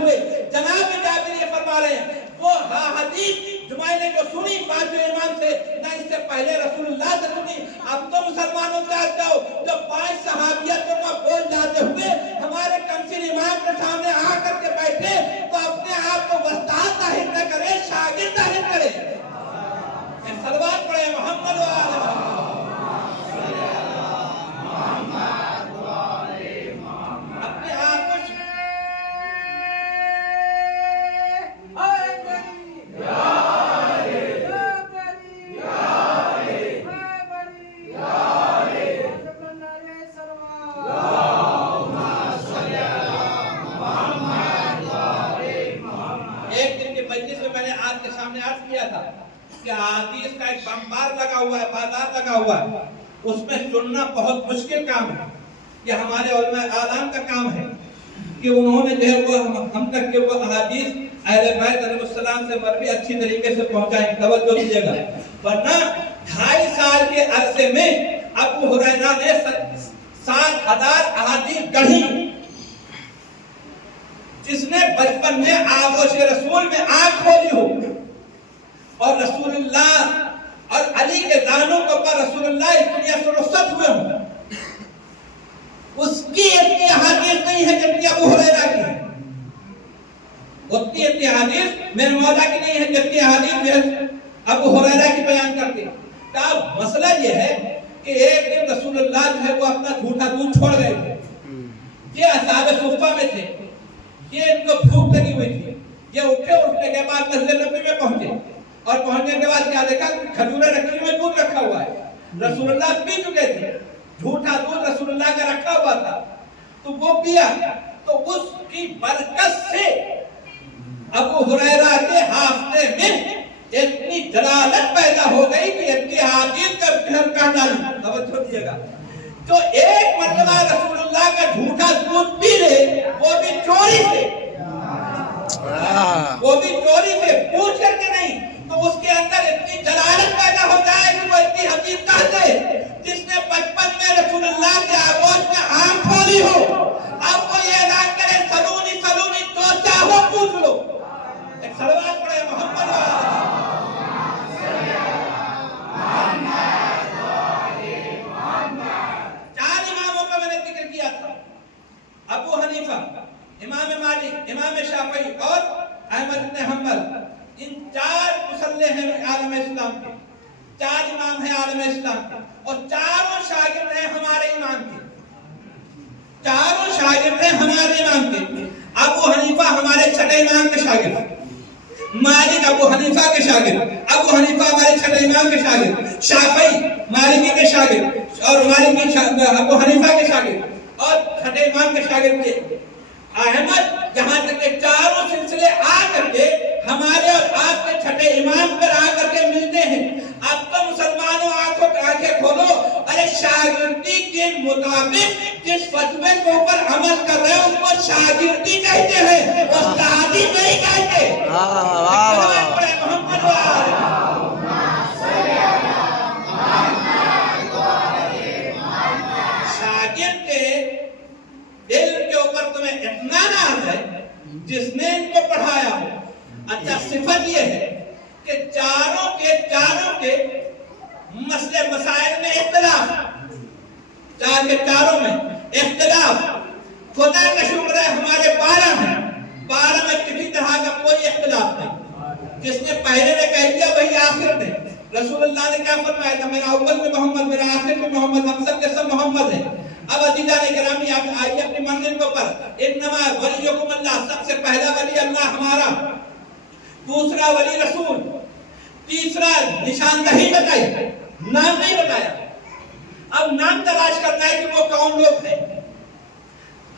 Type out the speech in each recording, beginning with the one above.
ہوئے جناب جابر یہ فرما رہے ہیں وہ حدیث جو میں نے جو سنی پانچویں امام سے نہ اس سے پہلے رسول اللہ سے سنی. اب تو مسلمانوں سے آ جاؤ جو 5 صحابیتوں کا بول جاتے ہوئے ہمارے کمسن امام کے سامنے آ کر کے بیٹھے تو اپنے آپ کو وسطات ظاہر نہ کرے شاگرد ظاہر کرے. صلوات پڑھے محمد و آل اپنے آپ کو کہ حدیث کا ایک بمبار لگا ہوا ہے بازار لگا ہوا ہے اس میں سننا بہت مشکل کام ہے. یہ ہمارے علماء اعلام کا کام ہے کہ انہوں نے جو ہے وہ ہم تک کے وہ احادیث اہل بیت علیہ السلام سے مروی اچھی طریقے سے پہنچائیں. توجہ دیجیے گا ورنہ 2.5 سال کے عرصے میں ابو ہریرہ نے 7,000 احادیث گڑھی جس نے بچپن میں آغوش رسول میں آنکھ کھولی ہو اور رسول اللہ اور علی کے دانوں کے اوپر رسول اللہ اس دنیا سے رخصت ہوئے ہوں اس کی اتنی احادیث نہیں ہے جتنی ابو ہریرہ کی ہے. اتنی احادیث میرے مولا کی نہیں ہے جتنی احادیث ابو ہریرہ کی بیان کرتے ہیں. اب مسئلہ یہ ہے کہ ایک دن رسول اللہ جو ہے وہ اپنا جھوٹا دودھ چھوڑ گئے تھے. یہ اصحاب صفہ میں تھے. یہ ان کو بھوک لگی ہوئی تھی. یہ اٹھنے کے بعد مسجد نبوی میں پہنچے اور پہنچنے کے بعد کیا دیکھا کھجوریں رکھی ہوئی دودھ رکھا ہوا ہے. رسول اللہ پی چکے تھے. جھوٹا دودھ رسول اللہ کا رکھا ہوا تھا تو وہ پیا تو اس کی برکت سے ابو ہریرہ کے حافظے میں اتنی جلالت پیدا ہو گئی کہ اتنی حدیث کا پھر کہہ ڈالی. توجہ دیجیے گا جو ایک مرتبہ رسول اللہ کا جھوٹا دودھ پی لے وہ بھی چوری سے پوچھ کر کے نہیں تو اس کے اندر اتنی جلالت پیدا ہو جائے کہ وہ اتنی حدیث کہہ دے جس نے بچپن میں رسول اللہ کے آغوش میں آنکھ کھولی ہو اب وہ یہ اعلان کرے سلونی سلونی جو چاہو پوچھ لو. ایک صلوات پڑھے محمد ابو حنیفہ امام مالک امام شافعی اور احمد بن حنبل ان 4 مصلح ہیں عالم اسلام کے. 4 امام ہیں عالم اسلام کے اور چاروں شاگرد ہیں ہمارے امام کے. چاروں شاگرد ہیں ہمارے امام کے. ابو حنیفہ ہمارے چھٹے امام کے شاگرد. مالک ابو حنیفہ کے شاگرد. ابو حنیفہ ہمارے چھٹے امام کے شاگرد. شافعی مالکی کے شاگرد اور مالکی ابو حنیفہ کے شاگرد اور چھٹے امام کے شاگرد کے. احمد جہاں تک کہ چاروں سلسلے آ کر کے ہمارے اور آپ کے چھٹے امام پر آ کر کے ملتے ہیں. اب تو مسلمانوں آنکھیں کھولو. ارے شاگردی کے مطابق جس فتوے کے اوپر عمل کر رہے ہیں اس کو شاگردی کہتے ہیں استادی نہیں کہتے. محمد شاگرد کے دل کے اوپر تمہیں اتنا ناز ہے جس نے ان کو پڑھایا ہو. اچھا صفت یہ ہے کہ چاروں کے مسئلے مسائل میں اختلاف. چاروں میں اختلاف. خدا کا شکر ہے ہمارے 12 ہیں. 12 میں کسی طرح کا کوئی اختلاف نہیں. جس نے پہلے نے کہہ دیا وہی آخر میں. رسول اللہ نے کیا فرمایا تھا میرا اول میں محمد میرا آخر میں محمد ہم سب کے سب محمد ہیں. اب عزیزان گرامی آپ آئیے اپنی منزل کے اوپر. انما ولیکم اللہ سب سے پہلا ولی اللہ ہمارا. دوسرا ولی رسول. تیسرا نشاندہی بتائی نام نہیں بتایا. اب نام تلاش کرنا ہے کہ وہ کون لوگ ہیں.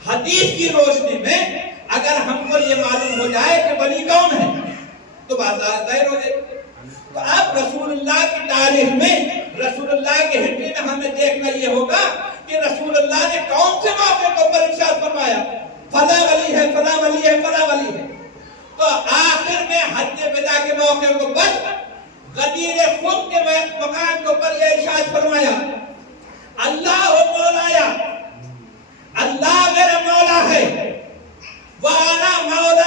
حدیث کی روشنی میں اگر ہم کو یہ معلوم ہو جائے کہ ولی کون ہے تو بات ظاہر ہو جائے. تو اب رسول اللہ کی تاریخ میں رسول اللہ کی ہسٹری میں ہمیں دیکھنا یہ ہوگا کہ رسول اللہ نے کون سے موقع کو پر ارشاد فرمایا فلاں ولی ہے فلاں ولی ہے فلاں ولی ہے. تو آخر میں حج وداع کے موقع کو پر غدیر خود کے مقام کے اوپر یہ ارشاد فرمایا اللہ مولایا اللہ میرا مولا ہے وانا مولا